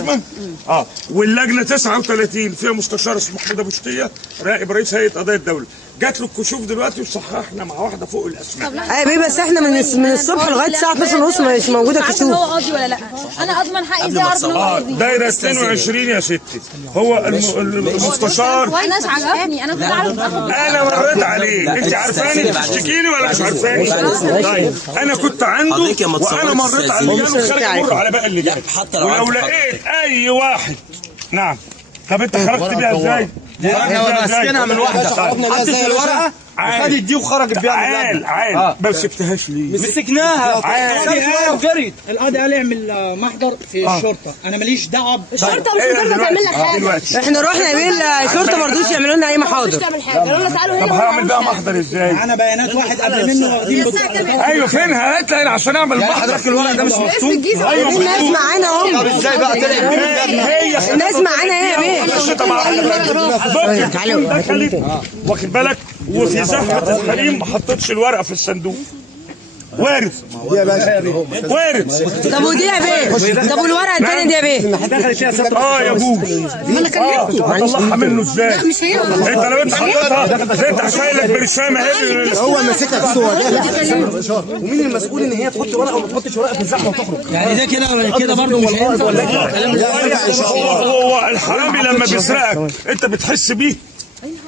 العصمه. واللجنه 39 فيها مستشار اسمه محمود ابو شطيه راقب رئيس هيئه قضايا الدوله. جات له الكشوف دلوقتي وصححنا مع واحده فوق الاسماء. ايوه بيه، بس احنا من الصبح لغايه الساعه 12:30 مش موجوده كشوف. هو قاضي ولا لا؟ انا اضمن حقي ازاي اعرف ان هو قاضي؟ دايره 22 يا ستي. هو المستشار ناس عجبني، انا كنت عارف انا مريت عليه. انت عارفاني بتشتكيني ولا مش عارفاني؟ طيب انا كنت عنده وانا مريت على اللجان وخارج امر على باقي اللجان. ولو لقيت اي واحد. نعم. طب انت خرجت بيها ازاي؟ احنا مسكنها من واحده حطت الورقه وخدت دي وخرجت بيها. عال ما سبتهاش ليه؟ مسكناها وجريت. القاضي قال اعمل محضر في الشرطه، انا ماليش دعوه الشرطه مش قادره تعمل لك حاجه. احنا رحنا يا بيه الشرطه ما رضوش يعملوا لنا اي محاضر. قالوا لنا تعالوا هنا. طب هعمل بقى محضر ازاي؟ معانا بيانات واحد قبل منه واخدين ايوه فينها؟ هات لي عشان اعمل محضر. الورق ده مش مكتوب. ايوه الناس معانا اهم. طب ازاي بقى طلع هي الناس معانا ايه يا بيه؟ واخد بالك؟ وفي زحمه الحريم ما حطيتش الورقه في الصندوق. وارد يا باشا، وارد. طب ودي يا بيه؟ طب والورقه الثانيه دي يا بيه؟ يا ابوي ما انا كلمته. هطلعها منه ازاي؟ مش هينفع. انت لو انت حطيتها انت شايلك برشامه اهي. هو ماسكها صور. ومين المسؤول ان هي تحط ورقه وما تحطش ورقه في الزحمه وتخرج؟ يعني ده كده ولا كده برضه مش هينفع ولا هو الحرامي لما بيسرقك انت بتحس بيه.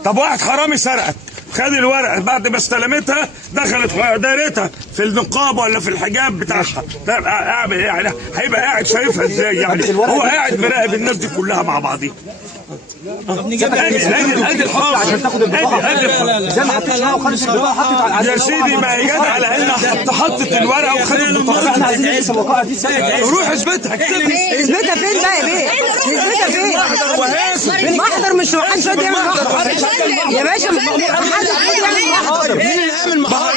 طب واحد حرامي سرقك، خد الورقه بعد ما استلمتها دخلت دايرتها في النقاب ولا في الحجاب بتاعها، يعني هيبقى قاعد شايفها ازاي؟ يعني هو قاعد مراقب الناس دي كلها مع بعضيها. ادي الحافظ عشان تاخد البطاقه. زي ما حطيتها وخدت البطاقه حطت على يا سيدي. ما هي جت على انها حطت الورقه وخدت البطاقه. احنا عايزين نقيس الوقائع دي. روح اثبتها. اثبتها فين بقى يا بيه؟ اثبتها فين؟ محضر مش محدش راضي يعمل محضر يا باشا. محدش راضي يعمل محضر. مين اللي يعمل محضر؟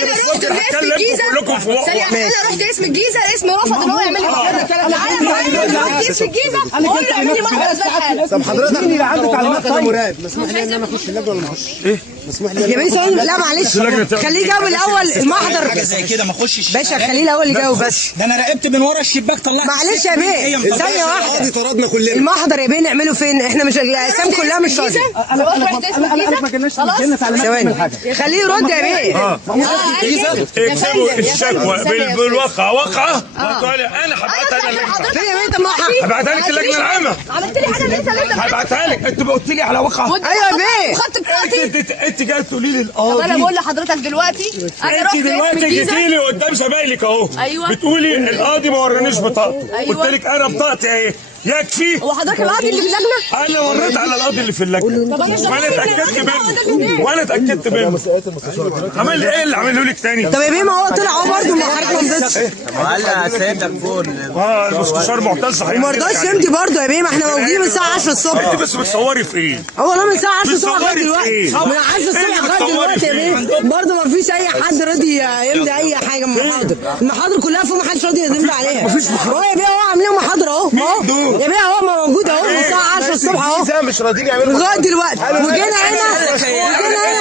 كلكم في وقت. انا رحت اسم الجيزه، اسم رفض ان هو يعمل لي محضر. انا رحت اسم الجيزه اقول له اعمل لي محضر ازاي؟ طب حضرتك مين اللي عنده تعليمات كمراقب؟ مسموح لي ان انا اخش اللجنه ولا ما اخشش؟ ايه؟ مسموح لي يا بيه لا معلش، خليه يجاوب الاول. المحضر حاجه زي كده ما اخشش باشا، خليه الاول يجاوب بس. ده انا راقبت من ورا الشباك طلعت. معلش يا بيه ثانيه واحده. طردنا كلنا. المحضر يا بيه نعمله فين؟ احنا مش الاقسام كلها مش راضيه. انا ما جالناش ندينا تعليمات من حاجه. خليه يرد يا بيه. اكتبوا الشكوى بالواقعه. انا هبعتها لك. فين يا بيه؟ طب هبعتها لك اللجنه العامه. عملت لي حاجه لسه هبعتها لك. انت قلت لي على واقعه. ايوه يا بيه. خدت بطاقتي. انت جاي تقولي لي طب انا بقول لحضرتك دلوقتي انا رحت انت دلوقتي جيتي لي قدام زمايلك اهو. ايوه. بتقولي القاضي ما ورانيش بطاقته. أيوة. قلت لك انا بطاقتي اهي يكفي. هو حضرتك القاضي اللي في اللجنه؟ انا وريت على القاضي اللي في اللجنه وانا اتاكدت منه. عمل ايه اللي عمله لك تاني؟ طب يا بيه ما هو طلع اهو برضه ما حضرتك ما رضيتش. وقال سيادتك فوق المستشار معتز وما رضاش يمضي برضه يا بيه. ما احنا موجودين من الساعه 10 الصبح. انت بس بتصوري في ايه؟ هو والله من الساعه 10 الصبح لغايه بتصوري دلوقتي. في ايه؟ من 10 الصبح لغايه دلوقتي يا بيه برضه ما فيش اي حد راضي يمضي اي حاجه من المحاضر. المحاضر كلها فوق ما حدش راضي يمضي عليها. هو يا بيه هو عاملين محاضره اهو. يا بيه هو موجود اهو من الساعه 10 الصبح اهو مش راضيين يعملوا لغايه دلوقتي. وجينا هنا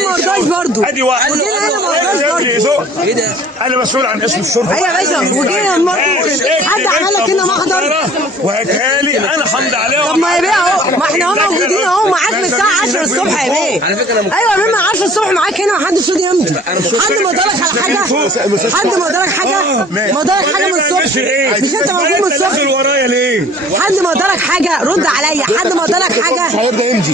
ما رضاش برضه. ادي واحد. وجينا هنا ما رضاش برضه. ايه ده؟ انا مسؤول عن اسم الشرطه. ايوه يا باشا. وجينا برضه حد عمل لك هنا محضر وهكالي انا حمد عليهم. طب ما يا بيه اهو ما احنا اهو موجودين اهو معاك من الساعه 10 الصبح يا بيه. ايوه يا بيه من 10 الصبح معاك هنا ما حدش راضي يمضي. حد ما ادالك على حاجه؟ حد ما ادالك حاجه؟ ما ادالك حاجه من الصبح؟ مش انت موجود من الصبح؟ ورايا ليه؟ حد ما ادالك حاجه؟ رد عليا. حد ما ادالك حاجه؟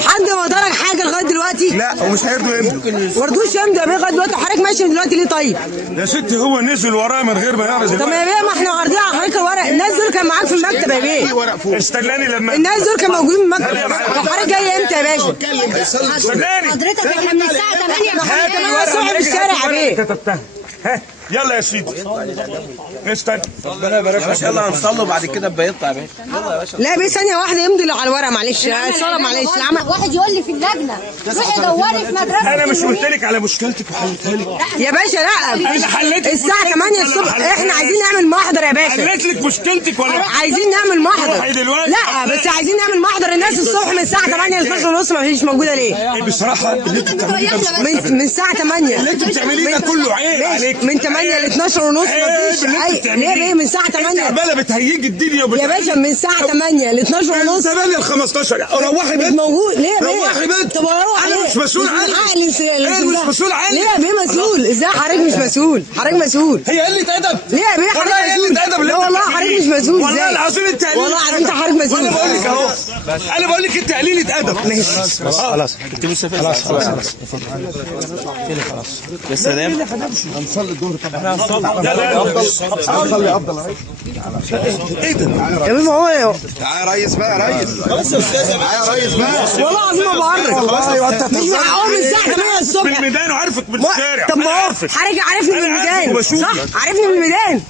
حد ما ادالك حاجه لغايه دلوقتي؟ لا ومش هيرضوا يمضوا. ما رضوش يمضي يا بيه لغايه دلوقتي. حضرتك ماشي دلوقتي ليه طيب؟ يا ستي هو نزل ورايا من غير ما يعرف. طب يا بيه ما احنا عارضين على حضرتك الورق. الناس دول كانوا معاك في المكتب يا بيه. استناني لما الناس دول كانوا موجودين في المكتب. حضرتك جاي امتى يا باشا؟ استناني. حضرتك احنا من الساعه 8 احنا 8 الصبح في الشارع يا بيه. كتبتها. ها يلا يا سيدي استنى. ربنا يبارك لك. يلا هنصلي بعد كده بيطلع يا باشا. يلا يا باشا. لا يا بيه ثانيه واحده يمضي على الورق معلش. صلاه معلش. واحد يقول لي في اللجنه روحي دوري في مدرسه. انا مش قلت لك على مشكلتك وحلتها لك؟ يا باشا لا انا حليت الساعه 8 الصبح. احنا عايزين نعمل محضر يا باشا. حليت لك مشكلتك ولا عايزين نعمل محضر؟ روحي دلوقتي. لا بس عايزين نعمل محضر. الناس الصبح من الساعه 8 ل 12 ونص ما فيش موجوده ليه؟ بصراحه اللي انت بتعمليه ده من الساعه 8 اللي انت بتعمليه ده كله عيب عليك. من 8 8 ل 12 ونص مفيش ليه من الساعه 8 عماله بتهيج الدنيا يا باشا من الساعه 8 ل 12 ونص 8 ل 15 روحي بنت موجود ليه روحي بنت طب اروح انا مش مسؤول عنك انا مش مسؤول عنك ليه يا بيه مسؤول ازاي حضرتك مش مسؤول حضرتك مسؤول هي قله ادب ليه يا بيه والله قله ادب لا والله حضرتك مش مسؤول والله العظيم انت قليل والله العظيم انت حضرتك مسؤول وانا بقول لك اهو انا بقول لك انت قليله ادب ماشي خلاص خلاص يا سلام هنصلي الظهر طبعا هنصلي افضل ايه ده يا بيه ما هو تعالى يا ريس بقى يا ريس بس يا استاذ تعالى يا ريس بقى والله العظيم ما بعرف ايوه انت مش معقول من الساعه 8 الصبح من الميدان وعارفك من الشارع طب ما هو عارفك حضرتك عارفني من أنا عارفك الميدان وبشوفك. صح عارفني من الميدان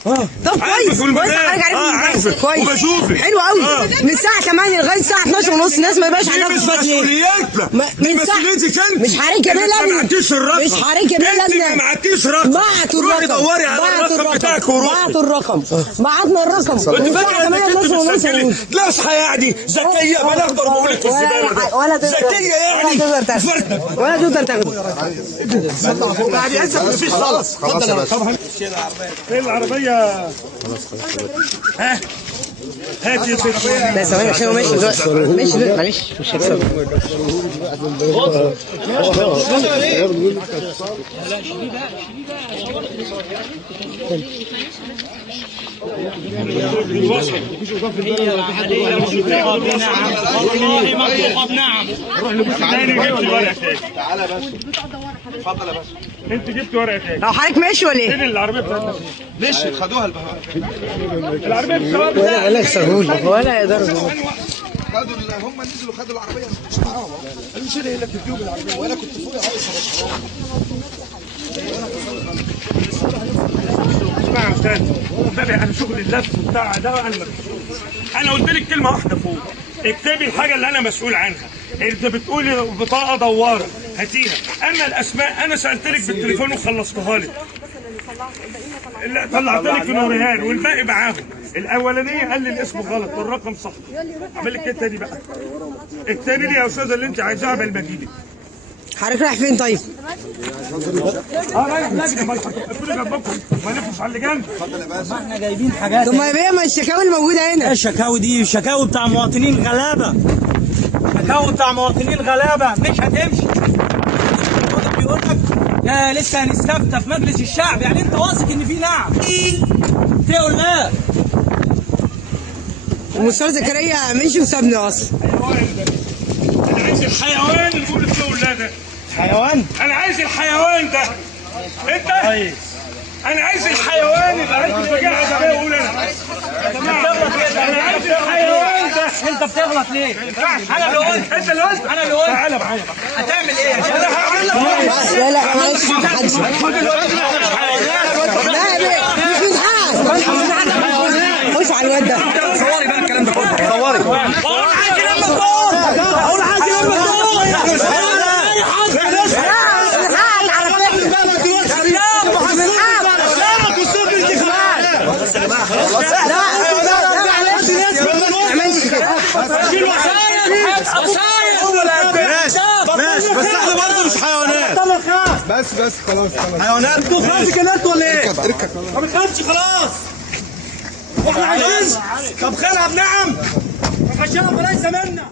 طب كويس من كويس الميدان. حضرتك عارفني من الميدان عارفك كويس وبشوفك. حلو قوي من الساعه 8 لغايه الساعه 12 ونص الناس ما يبقاش دي عندها مش صفات ليه مسؤوليتنا من دي الساعة- مسؤوليتك انت مش حضرتك يا بيه انت ما لازم معكيش الرقم مش حضرتك يا بيه انت ما لازم معكيش رقم بعتوا روحي الرقم دوري على الرقم بتاعك وروحي بعتوا الرقم بعتنا الرقم انت من الساعه فاكر 8 انك انت 12 ونص بتسجلي لا اصحى يعني ذكيه بلا اقدر بقول لك ولا تقدر ذكيه يعني ولا تقدر تاخده ولا تقدر تاخده بعد اسف مفيش خلاص خلاص يا باشا فين العربيه ها هات يا ست لا ثواني عشان هو ماشي دلوقتي ماشي دلوقتي معلش مش هكسب نعم روح لبوس تاني جبت الورقه تاني تعالى يا باشا اتفضل يا باشا انت جبت ورقه تاني لو حضرتك ماشي ولا ايه؟ فين العربيه بتاعتنا ماشي خدوها العربيه بتاعتنا ولا يكسرهولي ولا يقدروا خدوا هم نزلوا خدوا العربيه مش معاهم انا مش هنا في الجيوب العربيه وانا كنت فوق عايز اسمع يا استاذ والنبي انا شغل اللف بتاع ده انا انا قلت لك كلمه واحده فوق اكتبي الحاجه اللي انا مسؤول عنها انت بتقولي بطاقه دواره هاتيها اما الاسماء انا سالت لك بالتليفون وخلصتها لك لا طلعت لك نورهان والباقي معاهم الاولانيه قال لي الاسم غلط والرقم صح اعمل لك ايه تاني بقى اكتبي لي يا استاذه اللي انت عايزاها قبل ما اجيلك حضرتك رايح فين طيب؟ رايح لجنه ما تقفلوا جنبكم ما نلفش على اللي جنب ما احنا جايبين حاجات طب ما يا ما الشكاوي اللي موجوده هنا الشكاوي دي شكاوي بتاع مواطنين غلابه شكاوي بتاع مواطنين غلابه مش هتمشي بيقول لك لسه هنستفتى في مجلس الشعب يعني انت واثق ان في نعم تقول لا ومستر زكريا مشي وسابني اصلا انا عايز الحيوان اللي بيقول الدول ده حيوان انا عايز الحيوان ده انت انا عايز الحيوان اللي عايز الفجاعه ده بقول انا انا عايز الحيوان ده انت بتغلط ليه؟ انا اللي قلت انت اللي قلت انا اللي قلت تعالى معايا هتعمل ايه؟ انا هقول لك لا لا معلش ما حدش لا يا بيه مش من حقك خش على الواد ده صوري بقى الكلام ده كله صوري اقول حاجه لما تقول اقول حاجه لما تقول ماشي بس احنا برضه مش حيوانات بس خلاص حيوانات انتوا خلاص كلات ولا ايه؟ اركب ما بتخافش خلاص واحنا عايزين طب خلها بنعم ما خشنا بلاش زماننا